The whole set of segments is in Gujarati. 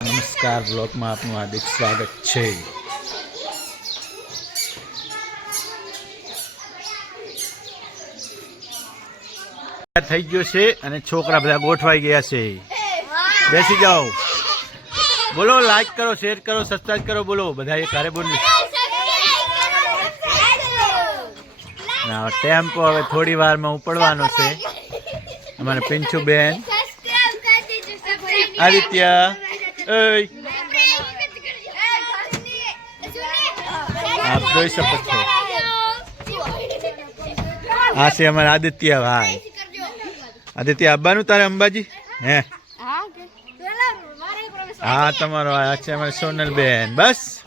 નમસ્કાર બ્લોકમાં આપનું હાર્દિક સ્વાગત છે. થઈ ગયો છે અને છોકરા બધા ગોઠવાઈ ગયા છે. બેસી જાઓ. બોલો લાઈક કરો શેર કરો સબસ્ક્રાઈબ કરો બોલો. બધા એ કારે બોલી ટેમ્પો હવે થોડી વારમાં ઉપડવાનો છે. અમારે પિંચુ બેન આદિત્ય. ઓય આપ જોઈ શકો છો. આ છે અમારા આદિત્ય ભાઈ. આદિત્ય આવવાનું તારે અંબાજી? હે? હા, તમારો આ છે અમારે સોનલબેન. બસ.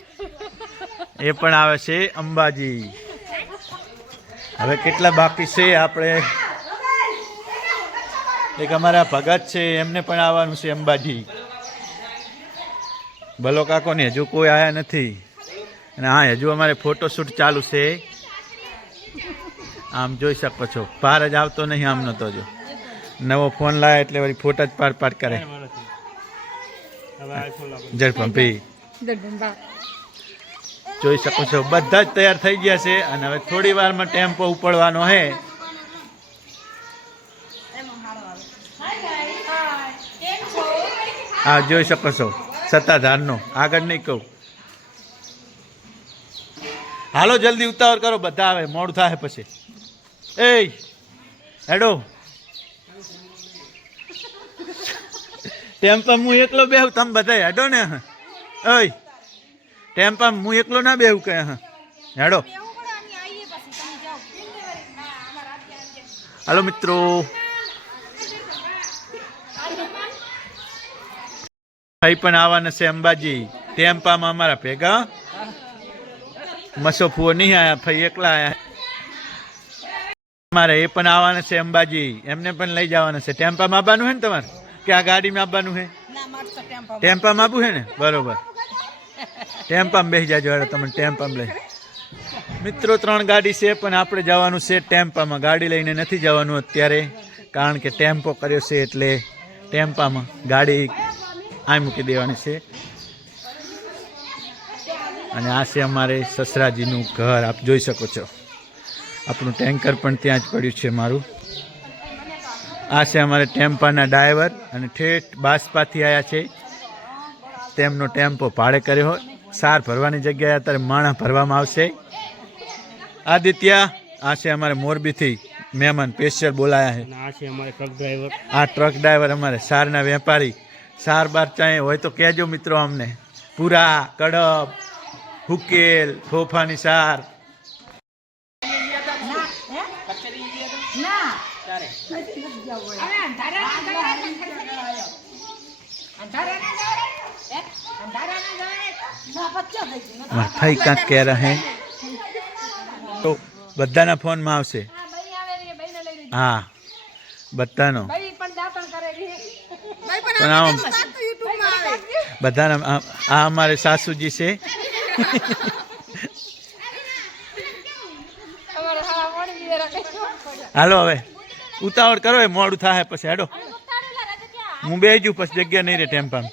એ પણ આવે છે અંબાજી. હવે કેટલા બાકી છે આપણે? એક અમારા ભગત છે, એમને પણ આવવાનું છે અંબાજી. ભલો કાકો ને, હજુ કોઈ આયા નથી. અને હા, હજુ અમારે ફોટોશૂટ ચાલુ છે. આમ જોઈ શકો છો. પાર જ આવતો નહીં, આમ નતો જો. નવો ફોન લાય એટલે વળી ફોટા જ પાડ પાડ કરે. ઝડપંપી જોઈ શકો છો. બધા જ તૈયાર થઈ ગયા છે અને હવે થોડી વારમાં ટેમ્પો ઉપડવાનો હે. હા, જોઈ શકો છો. સત્તાધારનો. આગળ નહીં કહું. હાલો જલ્દી ઉતાવળ કરો બધા આવે મોડું થાય પછી. એ હેડો. ટેમ્પા હું એકલો બેહું તમે બધા હેડો ને ઓય ટેમ્પા હું એકલો ના બેહું કે હા. હેડો. હાલો મિત્રો. ભાઈ પણ આવવાના છે અંબાજી. ટેમ્પામાં અમારા ભેગા. મસો ફુઓ નહીં આયા ભાઈ એકલા આયા. મારે એ પણ આવવાના છે અંબાજી. એમને પણ લઈ જવાના છે. ટેમ્પામાં આવવાનું હે ને તમારે? કે આ ગાડીમાં આવવાનું છે ટેમ્પામાં આવવું છે ને? બરોબર. ટેમ્પામાં બેસી જાજો હવે તમે ટેમ્પામાં લઈ. મિત્રો ત્રણ ગાડી છે પણ આપણે જવાનું છે ટેમ્પામાં ગાડી લઈને નથી જવાનું અત્યારે કારણ કે ટેમ્પો કર્યો છે એટલે ટેમ્પામાં ગાડી આ મૂકી દેવાની છે. અને આ છે અમારે સસરાજીનું ઘર. આપ જોઈ શકો છો. આપણું ટેન્કર પણ ત્યાં જ પડ્યું છે મારું. આ છે અમારે ટેમ્પાના ડ્રાઈવર અને ઠેઠ બાસપાથી આવ્યા છે. તેમનો ટેમ્પો ભાડે કર્યો સાર ભરવાની જગ્યાએ અત્યારે માણા ભરવામાં આવશે. આદિત્ય આ છે અમારે મોરબીથી મહેમાન સ્પેશિયલ બોલાયા છે. આ છે અમારે ટ્રક ડ્રાઈવર આ ટ્રક ડ્રાઈવર અમારે સારના વેપારી. સાર બાર ચાહે હોય તો કહેજો મિત્રો અમને. પૂરા કડપ હુકેલ ફોફાની સાર. ભાઈ કાંક કહે રહે. તો બધાના ફોનમાં આવશે. હા, બધાનો. પણ આમ બધાના આ- આ અમારે સાસુજી છે. હાલો હવે ઉતાવળ કરો એ મોડું થાય પછી હેડો. હું બેજું પછી જગ્યા નહીં રહે ટેમ્પામાં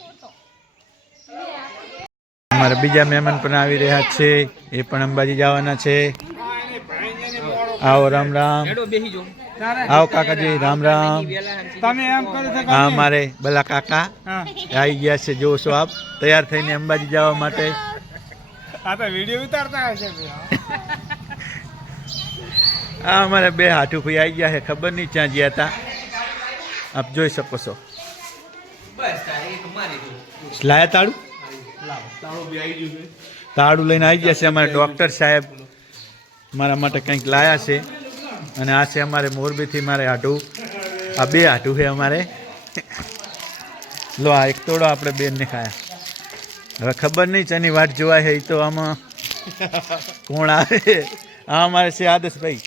અમારા બીજા મહેમાન પણ આવી રહ્યા છે એ પણ અંબાજી જવાના છે. આવો રામ રામ. આવો કાકાજી રામ રામ. તમે એમ કરો છો હા અમારે બલા કાકા આવી ગયા છે જોશો આપ. તૈયાર થઈને અંબાજી જવા માટે. આ તો વીડિયો ઉતારતા હશે આ અમારે બે હાથું ભાઈ આવી ગયા છે ખબર નહીં ક્યાં ગયા હતા આપ જોઈ શકો છો. લાયા તાળું? તાળું લઈને આવી ગયા છે અમારે ડૉક્ટર સાહેબ. મારા માટે કંઈક લાયા છે. અને આ છે અમારે મોરબીથી મારે આટું. આ બે આટું છે અમારે. લો આ એક તોડો આપણે બેનને ખાયા. હવે ખબર નહીં ચની વાટ જોવાય છે એ તો આમાં કોણ આવે. આ અમારે છે આદર્શભાઈ.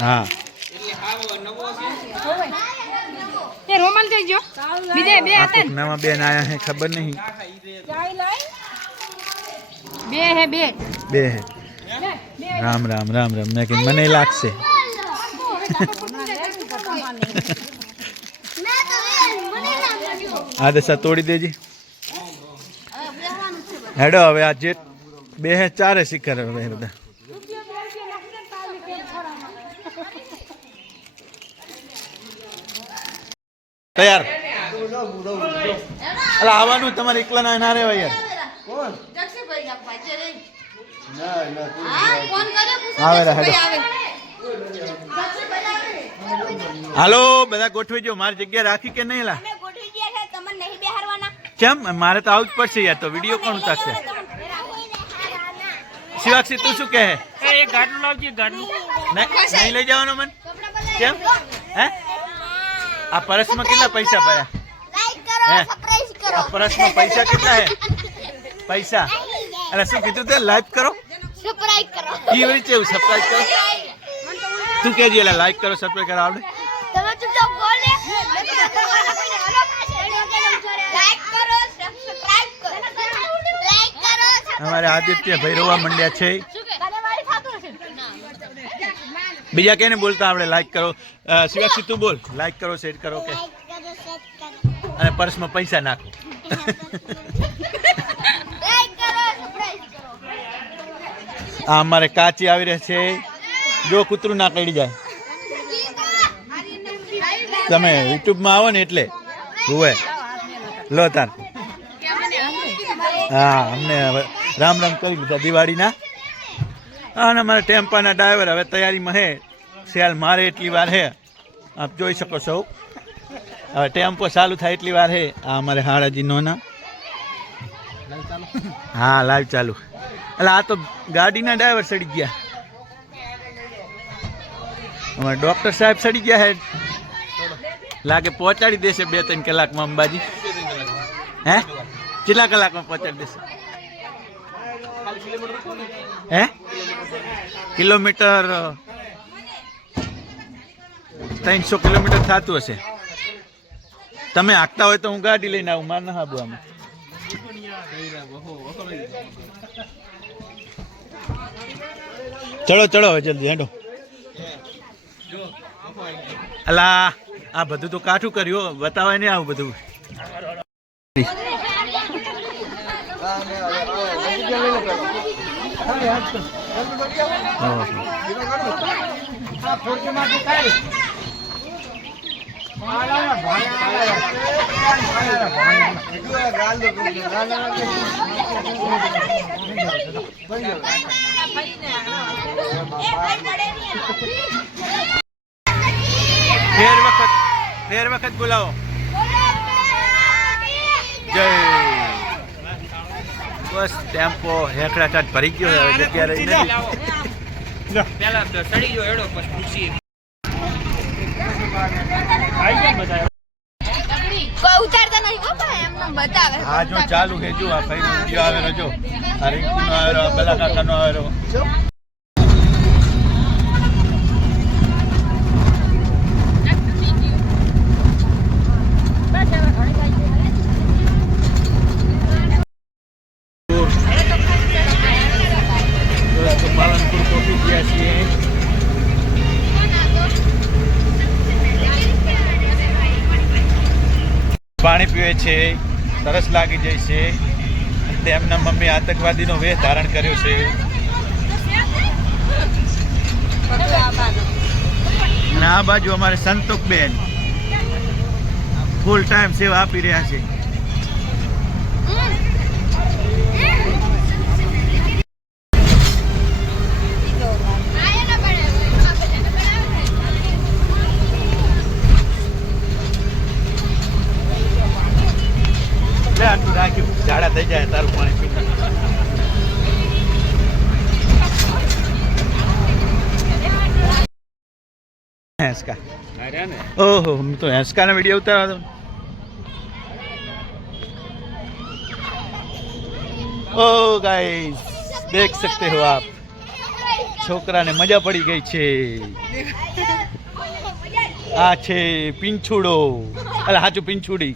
હા. એ રોમાલ થઈ ગયો. બીજે બે હતા ને. નવા બેન આયા હે ખબર નહીં. બે હે બે. બે હે. રામ રામ રામ રામ. મેં કે મને લાગશે. આ દશા તોડી દેજી. હેડો હવે આ જે બે હે ચારે શિખર હવે બધા. તૈયાર. અલા આવવાનું તમારે એકલા ના ના રહેવાય યાર. હાલો બધા ગોઠવી જો મારી જગ્યા રાખી કે નહીં લા અમે ગોઠવી ગયા છે તમને નહીં બેહારવાના કેમ? મારે તો આવું જ પડશે યાર તો વીડિયો કોણ ઉતારશે? શિવાક્ષી તું શું કહે? ગાડલું લાવજે ગાડલું નહીં નહીં લઈ જવાનો મન? કેમ? હે? આ પરસમાં કેટલા પૈસા ભર્યા? લાઈક કરો પરસમાં પૈસા કેટલા હે? પૈસા. અરે શું કીધું તે? લાઈક કરો? સબસ્ક્રાઇબ કરો. ઈ વળી સબસ્ક્રાઇબ કરો? તું કહેજે એટલે લાઈક કરો સબસ્ક્રાઇબ કરો આવડે? તમે ચૂપચાપ બોલ. અમારે આદિત્ય ભૈરવા મંડ્યા છે. બીજા કેને બોલતા આપણે લાઈક કરો. શિવાક્ષી તું બોલ. લાઈક કરો શેર કરો કે? અને પર્સમાં પૈસા નાખો. આ અમારે કાચી આવી રહે છે. જો કૂતરું ના કડી જાય. તમે યુટ્યુબમાં આવો ને એટલે. હુવે લો તાર. હા અમને રામ રામ કરી દીધા દિવાળીના. અને અમારા ટેમ્પાના ડ્રાઈવર હવે તૈયારીમાં હે. સેલ મારે એટલી વાર હે. આપ જોઈ શકો છો. હવે ટેમ્પો ચાલુ થાય એટલી વાર હે. આ અમારે હાડાજી નોના. હા, લાઈવ ચાલુ. એટલે આ તો ગાડીના ડ્રાઈવર સડી ગયા. અમારે ડોક્ટર સાહેબ સડી ગયા હે. લાગે પહોંચાડી દેશે બે ત્રણ કલાકમાં અંબાજી. હે? કેટલા કલાકમાં પહોંચાડી દેશે? હે? કિલોમીટર ત્રણસો કિલોમીટર થતું હશે. તમે હાંકતા હોય તો હું ગાડી લઈને આવું, માર ના હાબુ આમાં. ચડો ચડો હવે જલ્દી, હેડો. અલા, આ બધું તો કાઠું કર્યું બતાવાય નહીં આવું બધું. ઓહો. ફેર વખત ફેર વખત બોલાવો. જય. બસ ટેમ્પો હેકડા ટાટ ભરી ગયો હવે જગ્યા રહી નથી. પેલા તો સડી ગયો એડો પછી ખુશી આઈ ગયા બધા? ઉતારતા નહીં હો ભાઈ એમને બતાવે. હા જો ચાલુ છે જો આ ભાઈનો વીડિયો આવેલો જો. આ રિંકુનો આવેલો આ બલા કાકાનો આવેલો દોસ્તો પાલનપુર પહોંચી ગયા છીએ પાણી પીવે છે સરસ લાગી જાય છે તેમના મમ્મી આતંકવાદીનો વેશ ધારણ કર્યો છે. અને આ બાજુ અમારે સંતોકબેન ફૂલ ટાઈમ સેવા આપી રહ્યા છે. ઝાડા થઈ જાય તારું પાણી પીને હેસકા અરે ને ओहो हम तो हंसका ना वीडियो उतारा दो ओ गाइस देख सकते हो आप છોકરાને મજા પડી ગઈ છે આ છે પિંછુડો અરે હાચું પિંછુડી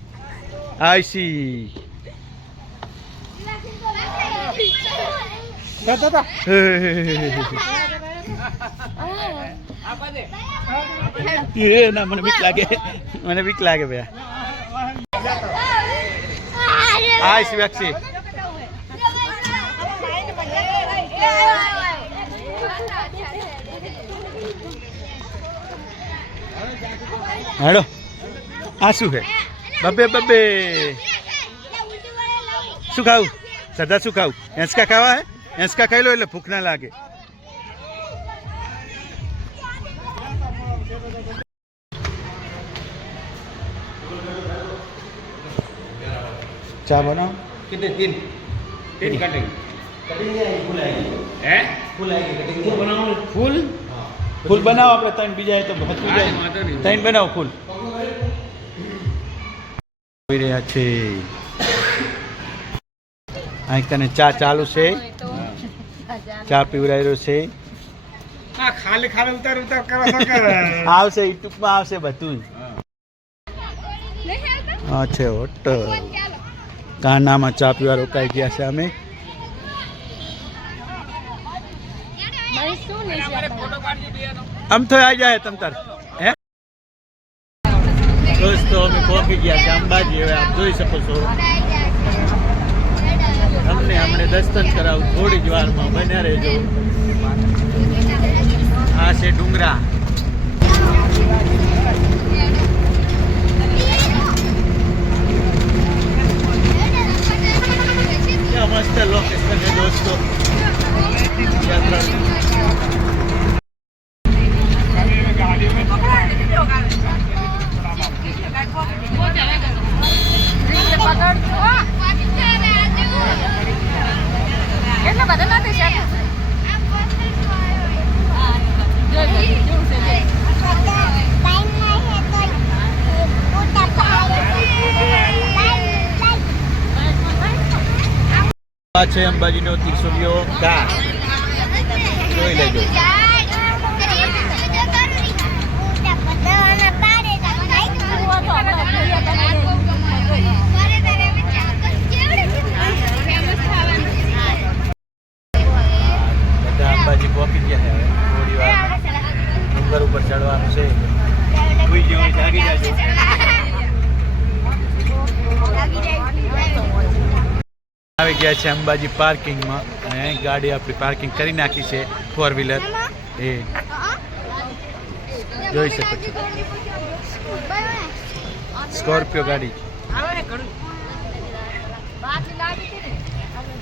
આઈસી ના, મને બીક લાગે. મને બીક લાગે ભૈયા આ. વ્યક્તિ હેડો. આ શું છે? બબે બબે. શું ખાવું? સદા શું ખાવું? હેંસકા ખાવા હે? એંસકા ખાઈ લો એટલે ભૂખ ના લાગે ચા બનાવો कितने तीन तीन कटिंग हैं फूल बनाओ फूल ફૂલ બનાવો આપણે ત્રણ બીજા તો હતું હા, વાંધો નહીં. ત્રણ બનાવો ફૂલ આવી રહ્યા છે અહીં કને ચા ચાલુ છે ચા પીવડાવ્યો છે. ખાલી ખાલી ઉતાર ઉતાર આવશે યુટ્યુબમાં આવશે બધું હા. છે હોટલ. કાનામાં ચા પીવા રોકાઈ ગયા છે અમે. આમ તો આ જાય તમ તાર. હે? દોસ્તો અમે પહોંચી ગયા છે અંબાજી. હવે આપ જોઈ શકો છો. તમને અમને દર્શન કરાવું. થોડી જ વારમાં બન્યા રહેજો. આ છે ડુંગરા. મસ્ત લોકેશન છે દોસ્તો યાત્રા આ છે અંબાજીનો ત્રિશુલ્યો કા. જોઈ લેજો બધા અંબાજી પહોંચી ગયા છે હવે થોડી વાર ડુંગર ઉપર ચડવાનું છે કોઈ જેવું જાગી જાજો આવી ગયા છે અંબાજી પાર્કિંગમાં. અને ગાડી આપણી પાર્કિંગ કરી નાખી છે. ફોર વ્હીલર એ. જોઈ શકો છો. સ્કોર્પિયો ગાડી.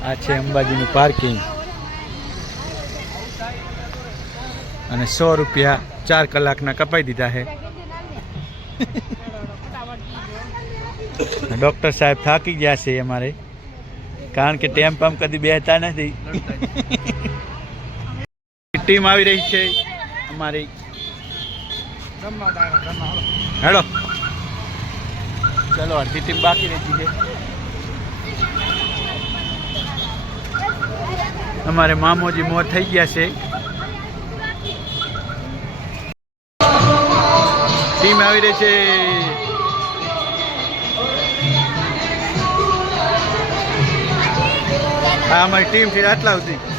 આ છે અંબાજીનું પાર્કિંગ. અને સો રૂપિયા ચાર કલાકના કપાઈ દીધા છે. ડૉક્ટર સાહેબ થાકી ગયા છે અમારે. કારણ કે ટેમ પંપ કદી બેહતા નથી. ટીમ આવી રહી છે અમારી. હેડો ચલો, અડધી ટીમ બાકી રહી છે. અમારે મામોજી મોર થઈ ગયા છે. ટીમ આવી રહી છે. આ અમારી ટીમ છે આટલા સુધી.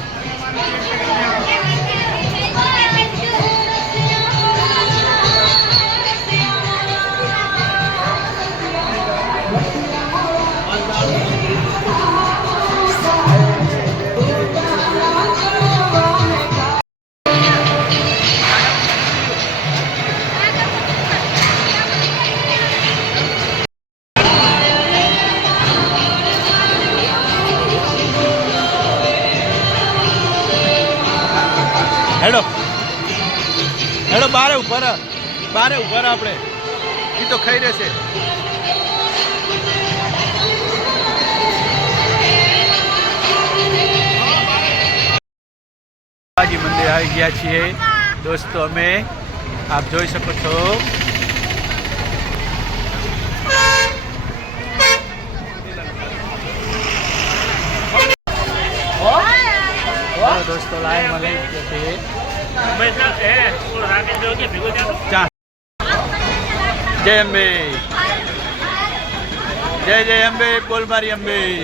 મંદિર આવી ગયા છીએ. દોસ્તો અમે આપ જોઈ શકો છો. ચાલો દોસ્તો લાઈનમાં લઈ ગયા છીએ. ચા. જય અંબે. જય જય અંબે બોલ મારી અંબે.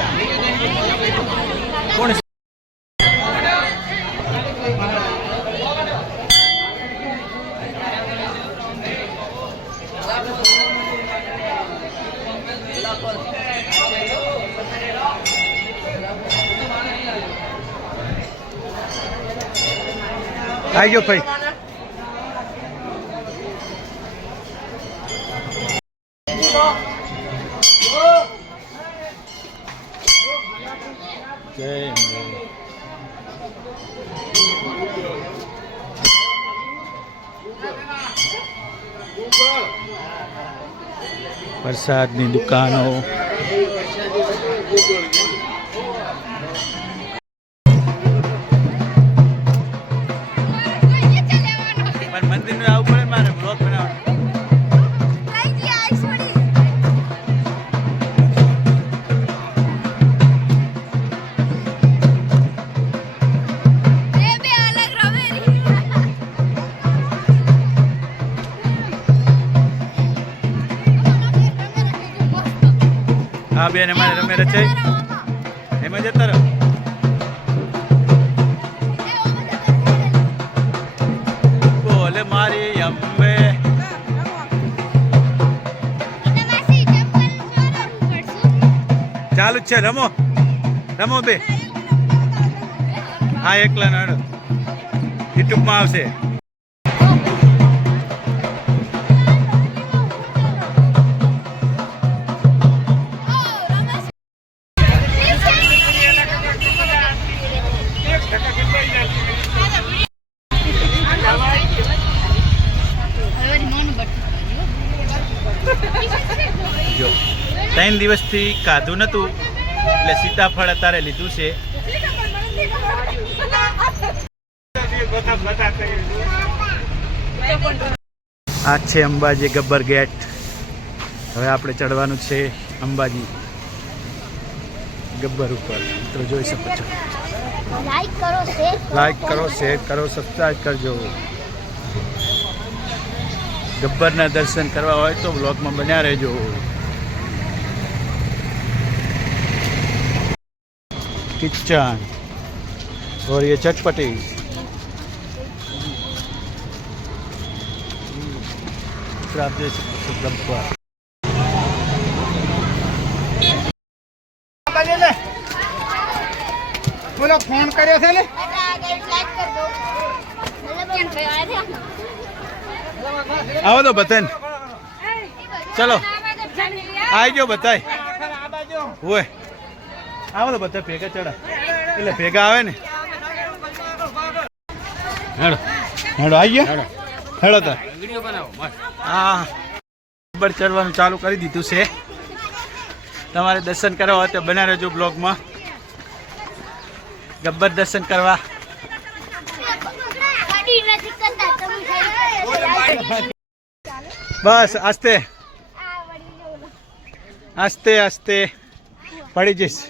આવજો ભાઈ. પ્રસાદની દુકાનો. આ બેન અમારે રમે રચાઈ એમાં જતા રહો. બોલે મારી અંબે. ચાલુ જ છે, રમો. રમો બે. હા એકલા નડ યુટ્યુબમાં આવશે. દિવસથી કાધું નતું. એટલે સીતાફળ અત્યારે લીધું છે. આ છે અંબાજી ગબ્બર ગેટ. હવે આપણે ચડવાનું છે અંબાજી ગબ્બર ઉપર. મિત્રો જોઈ શકો છો. લાઈક કરો શેર લાઈક કરો શેર કરો સબસ્ક્રાઈબ કરજો. ગબ્બરના દર્શન કરવા હોય તો બ્લોગમાં બન્યા રહેજો. किचन। और ये चटपटी। आप देख सकते बोलो फ़ोन करे थे ले आओ तो बतन। चलो। आ जाओ बताए? हुए। આવો તો બધા ભેગા ચડા. એટલે ભેગા આવે ને. હેડો. હેડો આવી ગયા? હેડો. તો. હા. ગબ્બર ચડવાનું ચાલુ કરી દીધું છે. તમારે દર્શન કરવા હોય તો બના રહેજો બ્લોગમાં. ગબ્બર દર્શન કરવા. બસ આસ્તે. આસ્તે આસ્તે. પડી જઈશ.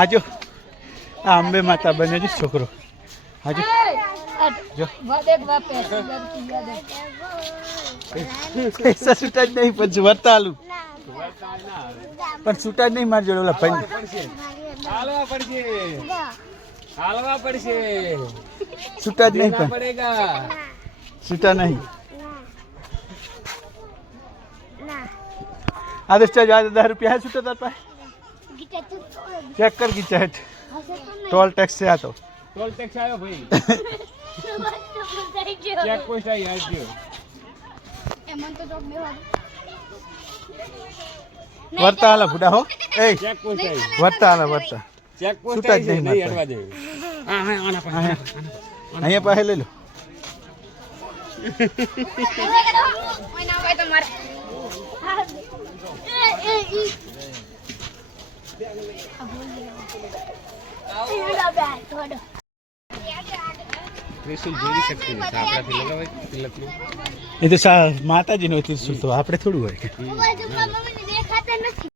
આજો. આ અંબે માતા બને છે છોકરો. હાજો જો. પૈસા છૂટા જ નહીં પછી વરતાલું પણ છૂટા જ નહીં મારી જોડે ઓલા ભાઈ. હાલવા પડશે. હાલવા પડશે. છૂટા જ નહીં પણ. છૂટા નહીં. આ દસ ચાર્જ આજે રૂપિયા છૂટા તાર પાસે? ચેક કર ગીચા હેઠ હશે તો નહીં ટોલ ટેક્સ છે આ તો ટોલ ટેક્સ આવ્યો ભાઈ થઈ ગયો ચેક પોસ્ટ આવી આવજો એ મન તો ચોક બેવા વરતા હાલા ફૂટા હો એ ચેક પોસ્ટ આવી વરતા હાલા વરતા ચેક પોસ્ટ છૂટા જ આવી છે નહીં નહીં મારતા. હટવા દે હા હા આના પાસે અહીંયા અહીંયા પાસે લઈ લો ત્રિશુલ જોઈ શકતી નથી આપણાથી લગાવાય તિલકનું એ તો સા માતાજીનો ત્રિશુલ તો આપણે થોડું હોય. દેખાતા નથી.